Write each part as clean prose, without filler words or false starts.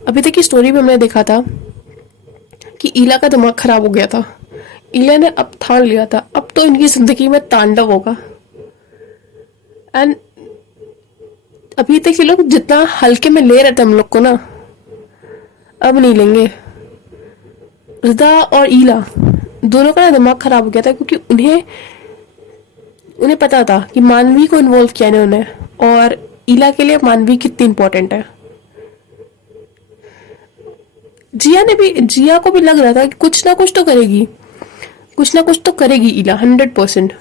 अभी तक की स्टोरी में हमने देखा था कि ईला का दिमाग खराब हो गया था। ईला ने अब ठान लिया था, अब तो इनकी जिंदगी में तांडव होगा। एंड अभी तक ये लोग जितना हल्के में ले रहे थे हम लोग को ना, अब नहीं लेंगे। रिदा और ईला दोनों का ना दिमाग खराब हो गया था, क्योंकि उन्हें उन्हें पता था कि मानवी को इन्वॉल्व किया इन्होंने, और ईला के लिए मानवी कितनी इंपॉर्टेंट है। जिया को भी लग रहा था कि कुछ ना कुछ तो करेगी, कुछ ना कुछ तो करेगी ईला 100%।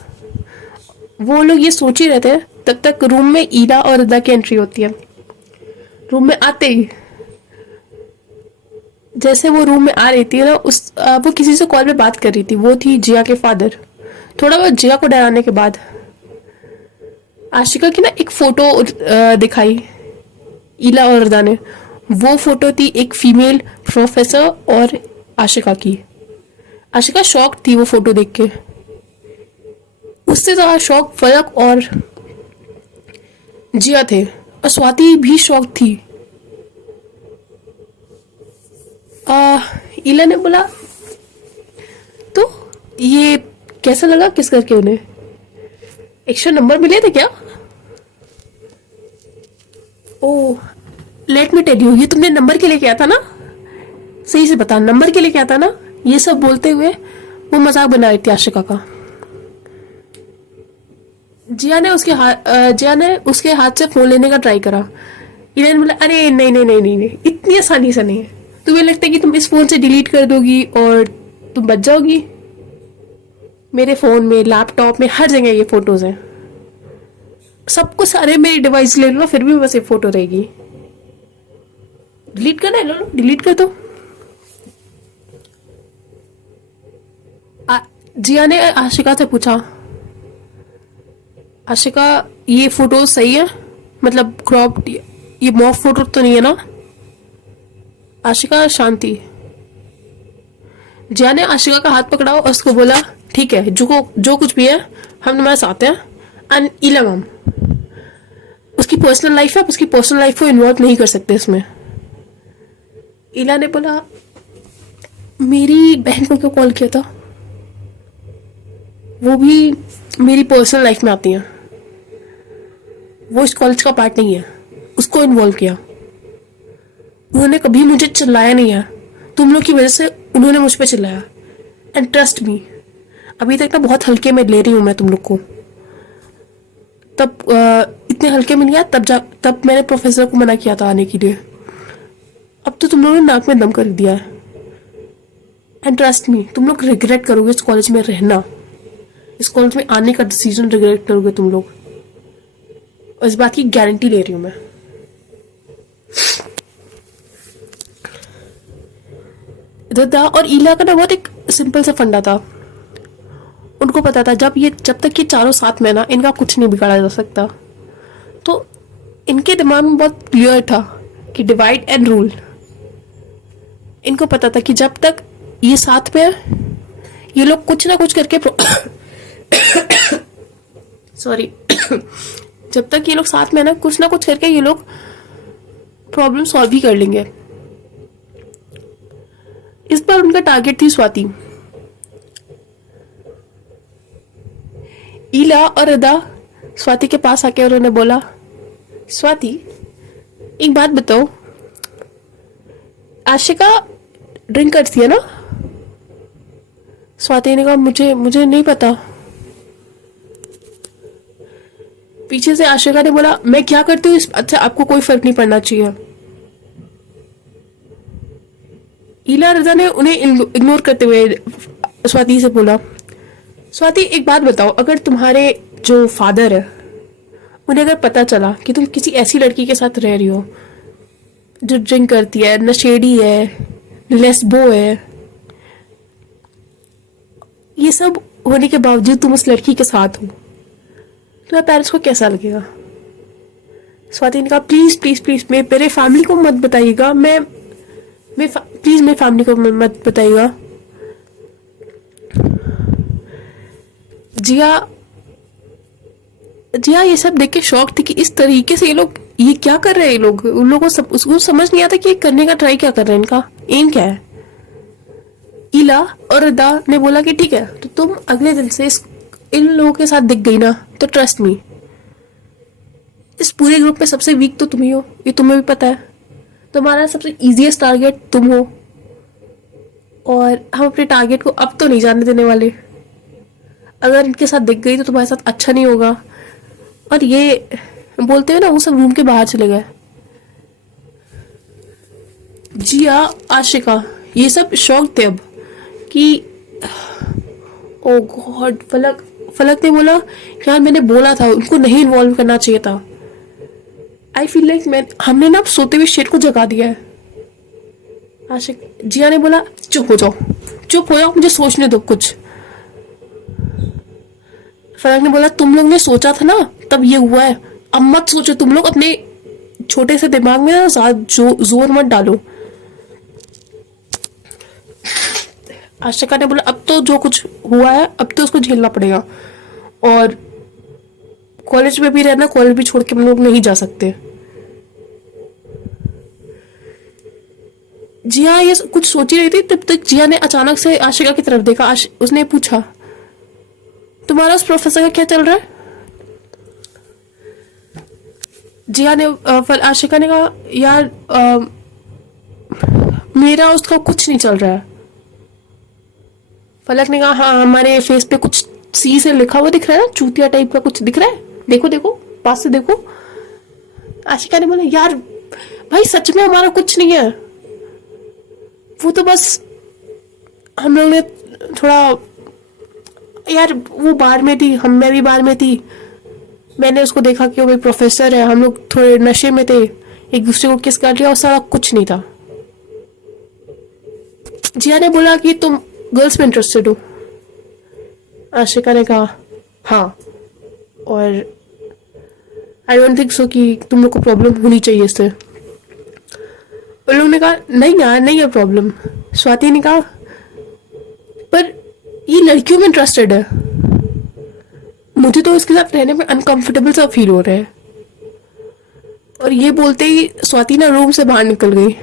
वो लोग ये सोच ही रहे थे, तब तक रूम में ईला और रिदा की एंट्री होती है। रूम में आते ही जैसे वो रूम में आ रही थी ना, वो किसी से कॉल पे बात कर रही थी। वो थी जिया के फादर। थोड़ा बहुत जिया को डराने के बाद आशिका की ना एक फोटो दिखाई ईला और रिदा ने। वो फोटो थी एक फीमेल प्रोफेसर और आशिका की। आशिका शॉक थी वो फोटो देख के। उससे ज्यादा शॉक फलक और जिया थे, और स्वाति भी शॉक थी। ईला ने बोला, तो ये कैसा लगा किस करके उन्हें? एक्स्ट्रा नंबर मिले थे क्या? ओ, लेट मी टेल यू, ये तुमने नंबर के लिए किया था ना? सही से बता, नंबर के लिए किया था ना? ये सब बोलते हुए वो मजाक बना रही थी आशिका का। जिया ने उसके हाथ से फोन लेने का ट्राई करा। ईला ने बोला, अरे नहीं नहीं नहीं नहीं नहीं, इतनी आसानी से नहीं है। तुम्हें लगता है कि तुम इस फोन से डिलीट कर दोगी और तुम बच जाओगी? मेरे फोन में, लैपटॉप में, हर जगह ये फोटोज हैं। सबको सारे मेरी डिवाइस ले लो, फिर भी बस ये फोटो रहेगी। डिलीट करना है, लो लो डिलीट कर दो। जिया ने आशिका से पूछा, आशिका ये फोटो सही है? मतलब क्रॉप, ये मॉफ फोटो तो नहीं है ना? आशिका शांति। जिया ने आशिका का हाथ पकड़ा और उसको बोला, ठीक है, जो कुछ भी है हम तुम्हारे साथ हैं। एंड ईला मैम, उसकी पर्सनल लाइफ है, उसकी पर्सनल लाइफ को इन्वॉल्व नहीं कर सकते इसमें। ईला ने बोला, मेरी बहन को क्यों कॉल किया था? वो भी मेरी पर्सनल लाइफ में आती हैं। वो इस कॉलेज का पार्ट नहीं है, उसको इन्वॉल्व किया। उन्होंने कभी मुझे चिल्लाया नहीं है, तुम लोग की वजह से उन्होंने मुझ पर चिल्लाया। एंड ट्रस्ट मी, अभी तक ना बहुत हल्के में ले रही हूं मैं तुम लोग को। तब इतने हल्के में लिया, तब मैंने प्रोफेसर को मना किया था आने के लिए। अब तो तुम लोगों ने नाक में दम कर दिया है। एंड ट्रस्ट मी, तुम लोग रिग्रेट करोगे इस कॉलेज में रहना, इस कॉलेज में आने का डिसीजन रिग्रेट करोगे तुम लोग, और इस बात की गारंटी ले रही हूं मैं। रिदा और ईला का ना बहुत एक सिंपल सा फंडा था। उनको पता था जब तक ये चारों साथ में ना, इनका कुछ नहीं बिगाड़ा जा सकता। तो इनके दिमाग में बहुत क्लियर था कि डिवाइड एंड रूल। इनको पता था कि जब तक ये साथ में है, ये लोग कुछ ना कुछ करके सॉरी जब तक ये लोग साथ में है ना, कुछ ना कुछ करके ये लोग प्रॉब्लम सॉल्व ही कर लेंगे। इस बार उनका टारगेट थी स्वाति। ईला और रिदा स्वाति के पास आके उन्होंने बोला, स्वाति एक बात बताओ, आशिका ड्रिंक करती है ना? स्वाति ने कहा, मुझे नहीं पता। पीछे से आशिका ने बोला, मैं क्या करती हूँ इस बात से आपको कोई फर्क नहीं पड़ना चाहिए। ईला रिदा ने उन्हें इग्नोर करते हुए स्वाति से बोला, स्वाति एक बात बताओ, अगर तुम्हारे जो फादर है उन्हें अगर पता चला कि तुम किसी ऐसी लड़की के साथ रह रही हो जो ड्रिंक करती है, नशेड़ी है, लेस्बो है, ये सब होने के बावजूद तुम उस लड़की के साथ हो, तुम्हारे पेरेंट्स को कैसा लगेगा? स्वाति ने कहा, प्लीज प्लीज प्लीज मेरे फैमिली को मत बताइएगा, प्लीज मेरे फैमिली को मत बताइएगा। जिया ये सब देख के शॉक थी कि इस तरीके से ये लोग ये क्या कर रहे हैं ये लोग, उन लोगों को उसको समझ नहीं आता कि ये करने का ट्राई क्या कर रहे हैं, इनका एम क्या है। इला और रिदा ने बोला कि ठीक है, तो तुम अगले दिन से इन लोगों के साथ दिख गई ना, तो ट्रस्ट मी, इस पूरे ग्रुप में सबसे वीक तो तुम ही हो, ये तुम्हें भी पता है। तुम्हारा सबसे इजीएस्ट टारगेट तुम हो, और हम अपने टारगेट को अब तो नहीं जाने देने वाले। अगर इनके साथ दिख गई तो तुम्हारे साथ अच्छा नहीं होगा। और ये बोलते हुए ना वो सब रूम के बाहर चले गए। जिया, आशिका, ये सब शौक थे अब कि ओ गॉड, फलक ने बोला यार मैंने बोला था उनको नहीं इन्वॉल्व करना चाहिए था। आई फील लाइक हमने ना सोते हुए शेर को जगा दिया है। आशिक, जिया ने बोला चुप हो जाओ, मुझे सोचने दो कुछ। फलक ने बोला तुम लोग ने सोचा था ना तब ये हुआ है, अब मत सोचो, तुम लोग अपने छोटे से दिमाग में ना जोर मत डालो। आशिका ने बोला अब तो जो कुछ हुआ है अब तो उसको झेलना पड़ेगा, और कॉलेज में भी रहना, कॉलेज भी छोड़ के हम लोग नहीं जा सकते। जिया ये कुछ सोच ही रही थी, तब तक जिया ने अचानक से आशिका की तरफ देखा। उसने पूछा तुम्हारा उस प्रोफेसर का क्या चल रहा है। जिया ने आशिका ने कहा यार मेरा उसका कुछ नहीं चल रहा है। फलक ने कहा हाँ हमारे फेस पे कुछ सी से लिखा हुआ दिख रहा है ना, चूतिया टाइप का कुछ दिख रहा है, देखो पास से देखो। आशिका ने बोला यार भाई सच में हमारा कुछ नहीं है, वो तो बस हम लोग ने थोड़ा, यार वो बार में थी, मैं भी बार में थी, मैंने उसको देखा कि वो भाई प्रोफेसर है, हम लोग थोड़े नशे में थे, एक दूसरे को किस कर लिया, और सारा कुछ नहीं था। जिया ने बोला कि तुम गर्ल्स में इंटरेस्टेड हो। आशिका ने कहा हाँ, और आई डोंट थिंक सो कि तुम लोग को प्रॉब्लम होनी चाहिए इससे। उन लोगों ने कहा नहीं यार नहीं है प्रॉब्लम। स्वाति ने कहा पर ये लड़कियों में इंटरेस्टेड है, मुझे तो इसके साथ रहने में अनकंफर्टेबल सा फील हो रहा है। और ये बोलते ही स्वाति ना रूम से बाहर निकल गई।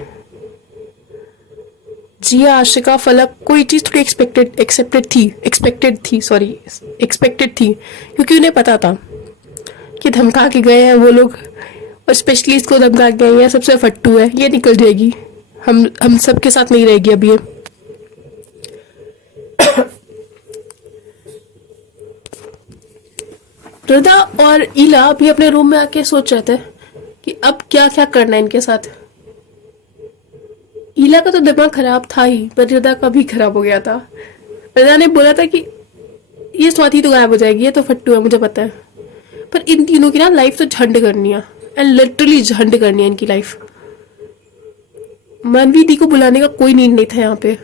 जिया, आशिका, फलक कोई चीज थोड़ी एक्सपेक्टेड थी, क्योंकि उन्हें पता था कि धमका के गए हैं वो लोग, और स्पेशली इसको धमका के गए हैं, सबसे फट्टू है, ये निकल जाएगी, हम सबके साथ नहीं रहेगी अब ये। रिदा और इला भी अपने रूम में आके सोच रहे थे कि अब क्या क्या करना है इनके साथ। इला का तो दिमाग खराब था ही, पर रिदा का भी खराब हो गया था। रिदा ने बोला था कि ये स्वाति तो गायब हो जाएगी, ये तो फट्टू है मुझे पता है, पर इन तीनों की ना लाइफ तो झंड करनी है, एंड लिटरली झंड करनी है इनकी लाइफ। मनवी दी को बुलाने का कोई नीड नहीं था यहाँ पे।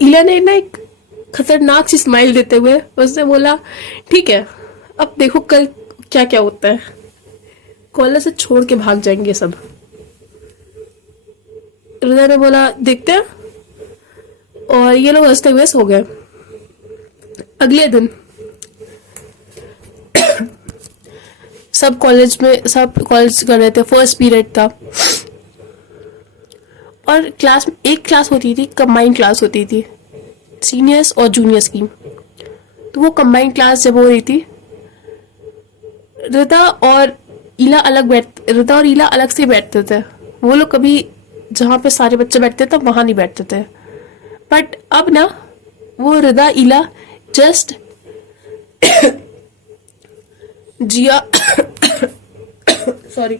इला ने ना एक खतरनाक सी स्माइल देते हुए उसने बोला ठीक है अब देखो कल क्या क्या होता है, कॉलेज से छोड़ के भाग जाएंगे सब। रिदा ने बोला देखते हैं, और ये लोग हंसते हुए सो गए। अगले दिन सब कॉलेज कर रहे थे, फर्स्ट पीरियड था, और क्लास में एक क्लास होती थी, कंबाइंड क्लास होती थी सीनियर्स और जूनियर्स की। तो वो कंबाइंड क्लास जब हो रही थी, रिदा और इला अलग से बैठते थे। वो लोग कभी जहाँ पे सारे बच्चे बैठते थे वहां नहीं बैठते थे, बट अब ना वो रिदा इला जस्ट जिया सॉरी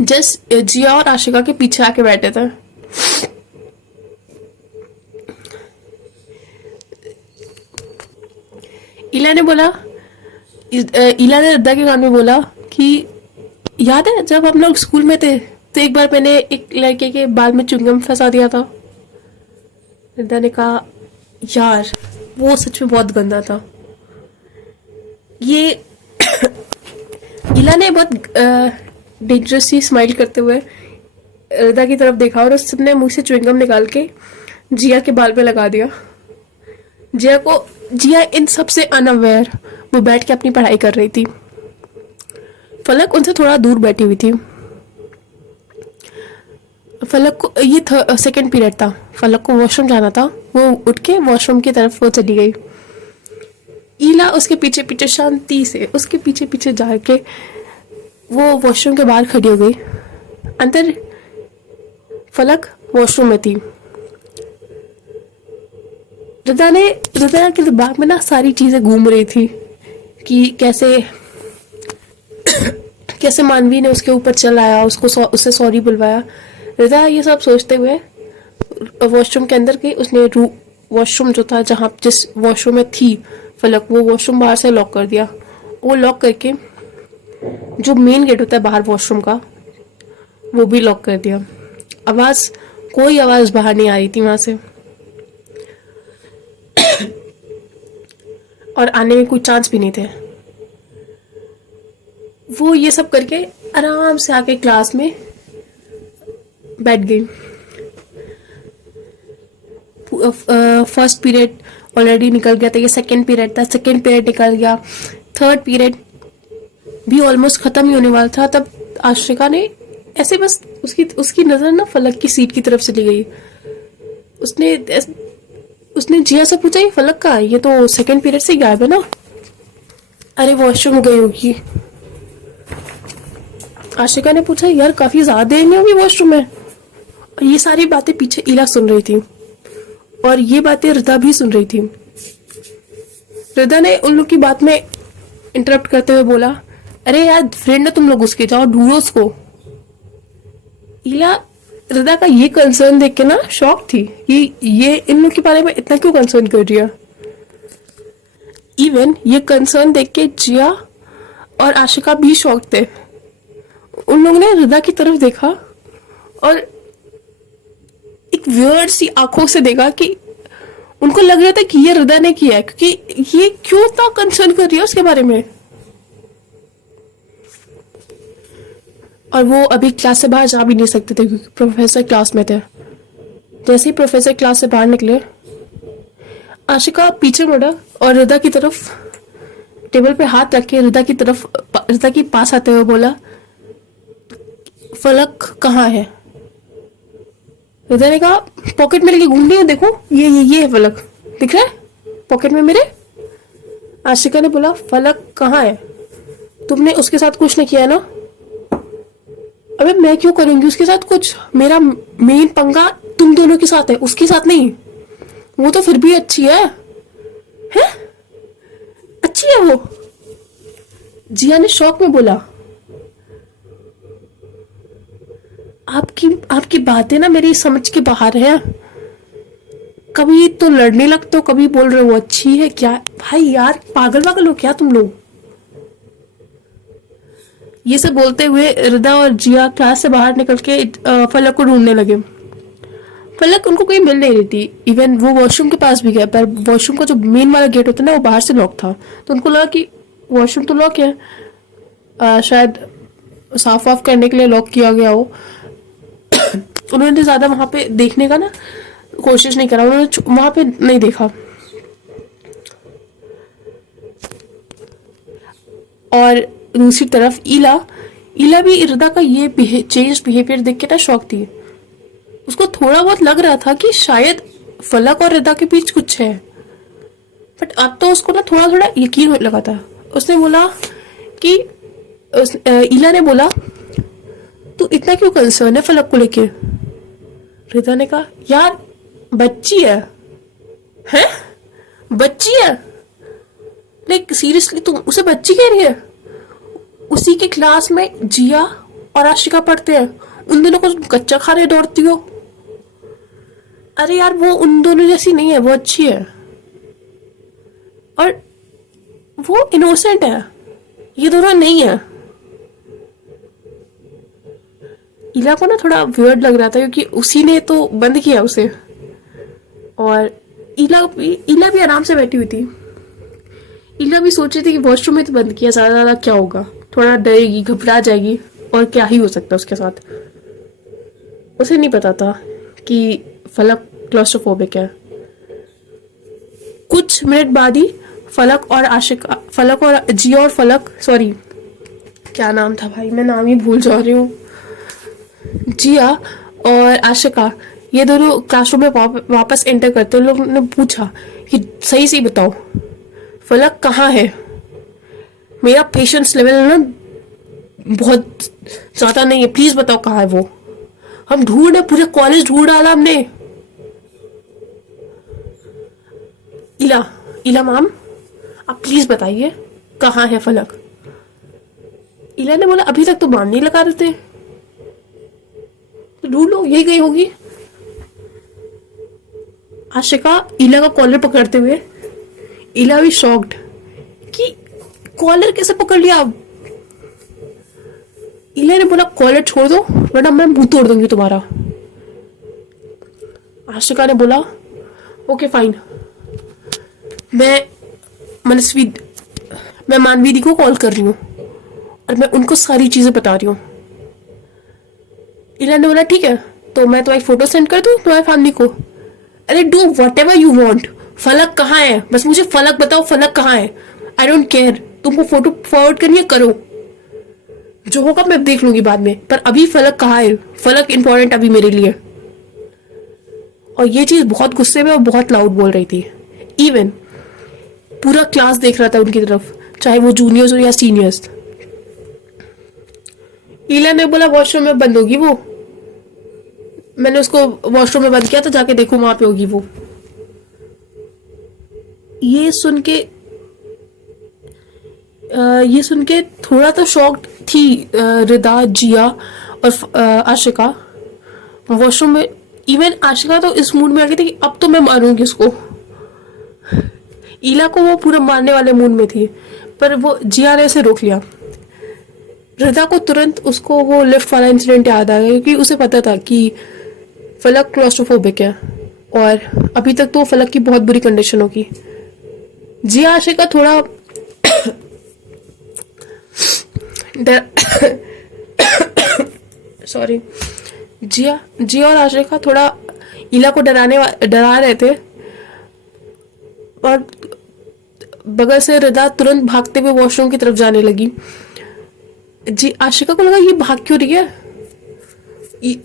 जस्ट जिया और आशिका के पीछे आके बैठे थे। इला ने रिदा के कान में बोला कि याद है जब हम लोग स्कूल में थे तो एक बार मैंने एक लड़के के बाल में च्युइंगम फंसा दिया था। रिदा ने कहा यार वो सच में बहुत गंदा था। ये इला ने बहुत डेंजरस सी स्माइल करते हुए रिदा की तरफ देखा और उसने मुंह से च्युइंगम निकाल के जिया के बाल पे लगा दिया। जिया इन सब से अनअवेयर वो बैठ के अपनी पढ़ाई कर रही थी। फलक उनसे थोड़ा दूर बैठी हुई थी। फलक को ये सेकंड पीरियड था। फलक को वॉशरूम जाना था। वो उठ के वॉशरूम की तरफ वो चली गई। ईला उसके पीछे पीछे शांति से उसके पीछे पीछे जाके वो वॉशरूम के बाहर खड़ी हो गई। अंदर फलक वॉशरूम में थी। रिदा के दिमाग में ना सारी चीजें घूम रही थी कि कैसे कैसे मानवी ने उसके ऊपर चलाया, उससे सॉरी बुलवाया। रिदा ये सब सोचते हुए वॉशरूम के अंदर गई। उसने वॉशरूम जो था जहाँ जिस वॉशरूम में थी फलक, वो वॉशरूम बाहर से लॉक कर दिया। वो लॉक करके जो मेन गेट होता है बाहर वॉशरूम का वो भी लॉक कर दिया। कोई आवाज बाहर नहीं आ रही थी वहां से और आने में कोई चांस भी नहीं थे। वो ये सब करके आराम से आके क्लास में बैठ गई। फर्स्ट पीरियड ऑलरेडी निकल गया था। ये सेकंड पीरियड था। सेकंड पीरियड निकल गया। थर्ड पीरियड भी ऑलमोस्ट खत्म ही होने वाला था। तब आश्रिका ने ऐसे बस उसकी नजर ना फलक की सीट की तरफ चली गई। उसने जिया से पूछा ये फलक का है? ये तो सेकंड पीरियड से गायब है ना। अरे वॉशरूम गई होगी। आशिका ने पूछा यार काफी ज्यादा देर नहीं होगी वॉशरूम में। और ये सारी बातें पीछे इला सुन रही थी और ये बातें रिदा भी सुन रही थी। रिदा ने उन लोग की बात में इंटरप्ट करते हुए बोला अरे यार फ्रेंड है तुम लोग उसके, जाओ ढूंढो उसको। इला रिदा का ये कंसर्न देख के ना शॉक थी कि ये इन लोग के बारे में इतना क्यों कंसर्न कर रही है। इवन ये कंसर्न देख के जिया और आशिका भी शॉक थे। उन लोगों ने रिदा की तरफ देखा और एक वियर्ड सी आंखों से देखा कि उनको लग रहा था कि ये रिदा ने किया है, क्योंकि ये क्यों इतना कंसर्न कर रही है उसके बारे में। और वो अभी क्लास से बाहर जा भी नहीं सकते थे क्योंकि प्रोफेसर क्लास में थे। जैसे ही प्रोफेसर क्लास से बाहर निकले आशिका पीछे मुड़ा और रिदा की तरफ टेबल पे हाथ रख के रिदा के पास आते हुए बोला फलक कहाँ है। रिदा ने कहा पॉकेट में लेके घूम रही हूँ, देखो ये है फलक, दिख रहा है पॉकेट में मेरे। आशिका ने बोला फलक कहाँ है? तुमने उसके साथ कुछ नहीं किया ना? अबे मैं क्यों करूंगी उसके साथ कुछ? मेरा मेन पंगा तुम दोनों के साथ है, उसके साथ नहीं। वो तो फिर भी अच्छी है, हैं? अच्छी है वो। जिया ने शौक में बोला आपकी बातें ना मेरी समझ के बाहर है। कभी तो लड़ने लगते हो, कभी बोल रहे हो अच्छी है। क्या भाई यार पागल हो क्या तुम लोग? ये सब बोलते हुए रिदा और जिया क्लास से बाहर निकल के फलक को ढूंढने लगे। फलक उनको कहीं मिल नहीं रही थी। इवन वो वॉशरूम के पास भी गए पर वॉशरूम का जो मेन वाला गेट होता है ना वो बाहर से लॉक था। तो उनको लगा कि वॉशरूम तो लॉक है, शायद साफ वाफ करने के लिए लॉक किया गया हो। उन्होंने ज्यादा वहां पे देखने का ना कोशिश नहीं करा। उन्होंने वहां पे नहीं देखा। और दूसरी तरफ इला भी रिदा का ये चेंज बिहेवियर देख के ना शौक थी। उसको थोड़ा बहुत लग रहा था कि शायद फलक और रिदा के बीच कुछ है, बट अब तो उसको ना थोड़ा थोड़ा यकीन होने लगा था। उसने बोला कि इला ने बोला तू इतना क्यों कंसर्न है फलक को लेके? रिदा ने कहा यार बच्ची है, हैं? बच्ची है लाइक सीरियसली तुम उसे बच्ची कह रही है? उसी के क्लास में जिया और आशिका पढ़ते हैं, उन दोनों को कच्चा खाने दौड़ती हो। अरे यार वो उन दोनों जैसी नहीं है, वो अच्छी है और वो इनोसेंट है, ये दोनों नहीं है। इला को ना थोड़ा वियर्ड लग रहा था क्योंकि उसी ने तो बंद किया उसे। और इला भी आराम से बैठी हुई थी। इला भी सोच रही थी कि वॉशरूम में तो बंद किया, ज्यादा क्या होगा, थोड़ा डरेगी घबरा जाएगी और क्या ही हो सकता है उसके साथ। उसे नहीं पता था कि फलक क्लॉस्ट्रोफोबिक है। कुछ मिनट बाद ही फलक और आशिका, फलक और जिया और फलक, सॉरी क्या नाम था भाई, मैं नाम ही भूल जा रही हूँ, जिया और आशिका, ये दोनों क्लासरूम में वापस एंटर करते हैं। लोग ने पूछा कि सही से बताओ फलक कहाँ है। मेरा पेशेंस लेवल ना बहुत ज्यादा नहीं है, प्लीज बताओ कहाँ है वो। हम ढूंढे, पूरे कॉलेज ढूंढ डाला हमने। इला, इला मैम आप प्लीज बताइए कहाँ है फलक। इला ने बोला अभी तक तो मान नहीं लगा रहे थे, तो ढूंढ लो, यही गई होगी। आशिका इला का कॉलर पकड़ते हुए, इला भी शॉक्ड कि कॉलर कैसे पकड़ लिया। अब इला ने बोला कॉलर छोड़ दो वरना मैं मुंह तोड़ दूंगी तुम्हारा। आशिका ने बोला ओके फाइन, मैं मनस्वी, मैं मानवी दी को कॉल कर रही हूँ और मैं उनको सारी चीजें बता रही हूँ। इला ने बोला ठीक है, तो मैं तुम्हारी फोटो सेंड कर दूँ तुम्हारी फैमिली को। अरे do what ever you want, फलक कहाँ है, बस मुझे फलक बताओ, फलक कहाँ है। आई डोंट केयर, तुमको फोटो फॉरवर्ड करनी है करो, जो होगा मैं देख लूंगी बाद में, पर अभी फलक कहाँ है, फलक इंपॉर्टेंट अभी मेरे लिए। और ये चीज बहुत गुस्से में और बहुत लाउड बोल रही थी। इवन पूरा क्लास देख रहा था उनकी तरफ, चाहे वो जूनियर्स हो या सीनियर्स। इला ने बोला वॉशरूम में बंद होगी वो, मैंने उसको वॉशरूम में बंद किया तो जाके देखो वहां पे होगी वो। ये सुन के थोड़ा तो शॉक्ड थी रिदा, जिया और आशिका वॉशरूम में। इवन आशिका तो इस मूड में आ गई थी कि अब तो मैं मारूंगी उसको। इला को वो पूरा मारने वाले मूड में थी, पर वो जिया ने उसे रोक लिया। रिदा को तुरंत उसको वो लिफ्ट वाला इंसिडेंट याद आ गया, क्योंकि उसे पता था कि फलक क्लॉस्ट्रोफोबिक है और अभी तक तो फलक की बहुत बुरी कंडीशन होगी। जिया आशिका थोड़ा सॉरी, जिया और आशिका थोड़ा इला को डरा रहे थे, और बगल से रिदा तुरंत भागते हुए वॉशरूम की तरफ जाने लगी। जी आशिका को लगा ये भाग क्यों रही है।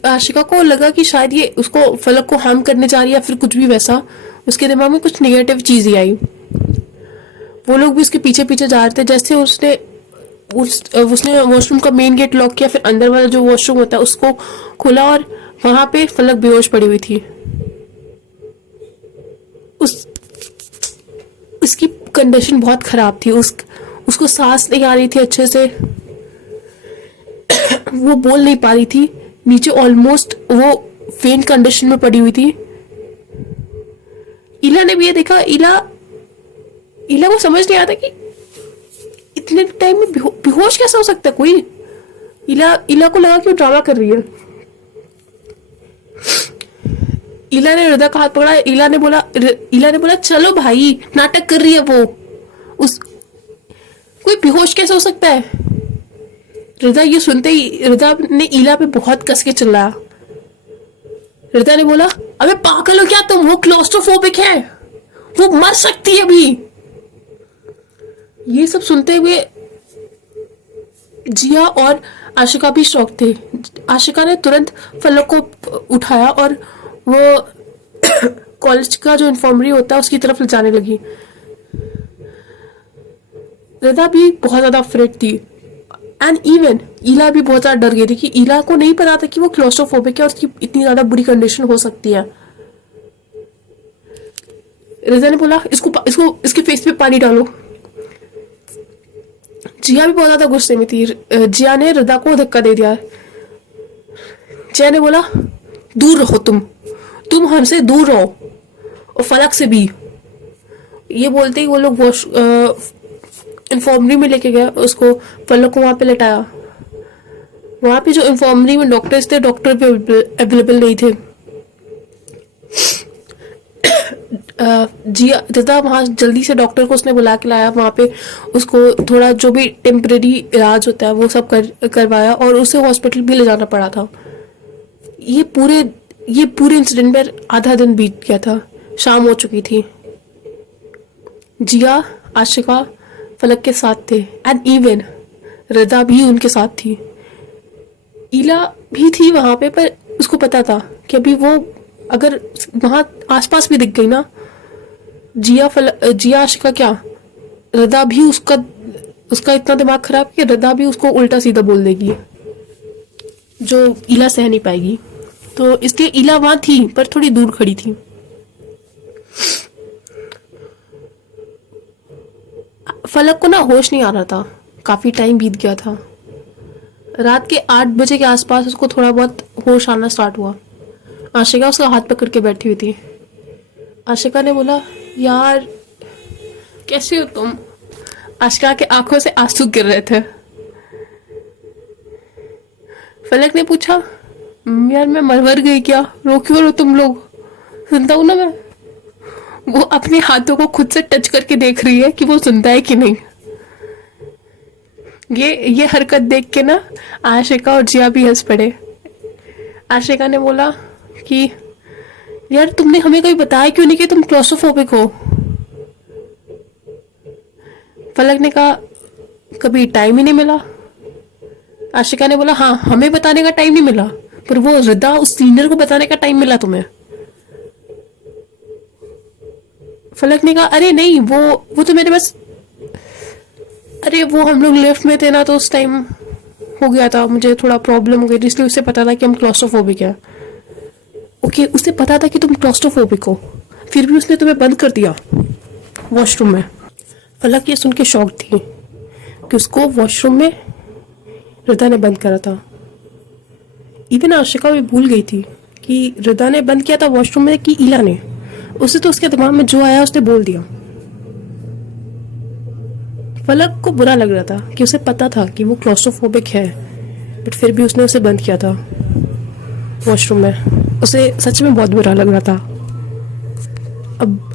आशिका को लगा कि शायद ये उसको फलक को हार्म करने जा रही है या फिर कुछ भी वैसा। उसके दिमाग में कुछ नेगेटिव चीज ही आई। वो लोग भी उसके पीछे पीछे जा रहे थे। जैसे उसने वॉशरूम का मेन गेट लॉक किया, फिर अंदर वाला जो वॉशरूम होता है उसको खोला और वहां पे फलक बेहोश पड़ी हुई थी। उसकी कंडीशन बहुत खराब थी, उसको सांस नहीं आ रही थी अच्छे से, वो बोल नहीं पा रही थी, नीचे ऑलमोस्ट वो फेंट कंडीशन में पड़ी हुई थी। इला ने भी ये देखा। इला को समझ नहीं आता कि इतने टाइम में बेहोश कैसे हो सकता है कोई। इला को लगा कि वो ड्रामा कर रही है। इला ने रिदा का हाथ पकड़ा। इला ने बोला चलो भाई, नाटक कर रही है वो। कोई बेहोश कैसे हो सकता है। रिदा ये सुनते ही रिदा ने इला पे बहुत कस के चिल्लाया। रिदा ने बोला अबे पागल हो क्या तुम, वो क्लॉस्ट्रोफोबिक है, वो मर सकती है अभी। ये सब सुनते हुए जिया और आशिका भी शॉक थे। आशिका ने तुरंत फलक को उठाया और वो कॉलेज का जो इन्फॉर्मरी होता है उसकी तरफ ले जाने लगी। रिदा भी बहुत ज्यादा अफ्रेड थी, एंड इवन इला भी बहुत ज्यादा डर गई थी कि इला को नहीं पता था कि वो क्लॉस्ट्रोफोबिक है और उसकी इतनी ज्यादा बुरी कंडीशन हो सकती है। रिदा ने बोला इसके फेस पे पानी डालो। जिया भी बहुत ज्यादा गुस्से में थी। जिया ने रिदा को धक्का दे दिया। जिया ने बोला दूर रहो, तुम हमसे दूर रहो और फलक से भी। ये बोलते ही वो लोग इन्फॉर्मरी में लेके गया उसको। फलक को वहां पे लेटाया। वहां पे जो इन्फॉर्मरी में डॉक्टर्स थे, डॉक्टर भी अवेलेबल नहीं थे। जी रिदा वहां जल्दी से डॉक्टर को उसने बुला के लाया। वहां पे उसको थोड़ा जो भी टेम्परेरी इलाज होता है वो सब करवाया और उसे हॉस्पिटल भी ले जाना पड़ा था। ये पूरे इंसिडेंट में आधा दिन बीत गया था, शाम हो चुकी थी। जिया, आशिका फलक के साथ थे एंड इवन रदा भी उनके साथ थी। ईला भी थी वहां पे, पर उसको पता था कि अभी वो अगर वहां आसपास भी दिख गई ना, जिया आशिका क्या, रदा भी उसका इतना दिमाग खराब कि रदा भी उसको उल्टा सीधा बोल देगी जो ईला सह नहीं पाएगी। तो इसलिए ईला वहां थी पर थोड़ी दूर खड़ी थी। फलक को ना होश नहीं आ रहा था, काफी टाइम बीत गया था। रात के 8 बजे के आसपास उसको थोड़ा बहुत होश आना स्टार्ट हुआ। आशिका उसका हाथ पकड़ के बैठी हुई थी। आशिका ने बोला, यार कैसे हो तुम? आशिका के आंखों से आंसू गिर रहे थे। फलक ने पूछा, यार मैं मर गई क्या? रो क्यों रहो तुम लोग? सुनता हूं ना मैं। वो अपने हाथों को खुद से टच करके देख रही है कि वो सुनता है कि नहीं। ये हरकत देख के ना आशिका और जिया भी हंस पड़े। आशिका ने बोला कि यार तुमने हमें कभी बताया क्यों नहीं कि तुम क्लॉस्ट्रोफोबिक हो? फलक ने कहा, कभी टाइम ही नहीं मिला। आशिका ने बोला, हाँ हमें बताने का टाइम नहीं मिला, पर वो रिदा उस सीनियर को बताने का टाइम मिला तुम्हें। फलक ने कहा, अरे नहीं, वो तो मेरे बस, अरे वो हम लोग लिफ्ट में थे ना, तो उस टाइम हो गया था, मुझे थोड़ा प्रॉब्लम हो गई थी, इसलिए उसे पता था कि हम क्लॉस्ट्रोफोबिक है। ओके, उसे पता था कि तुम क्लॉस्ट्रोफोबिक हो, फिर भी उसने तुम्हें बंद कर दिया वॉशरूम में। फलक ये सुन के शॉक थी कि उसको वॉशरूम में रिदा ने बंद करा था। इवन आशिका भी भूल गई थी कि रिदा ने बंद किया था वॉशरूम में कि ईला ने। उसे तो उसके दिमाग में जो आया उसने बोल दिया। फलक को बुरा लग रहा था कि उसे पता था कि वो क्लॉस्ट्रोफोबिक है, बट फिर भी उसने उसे बंद किया था वॉशरूम में। उसे सच में बहुत बुरा लग रहा था। अब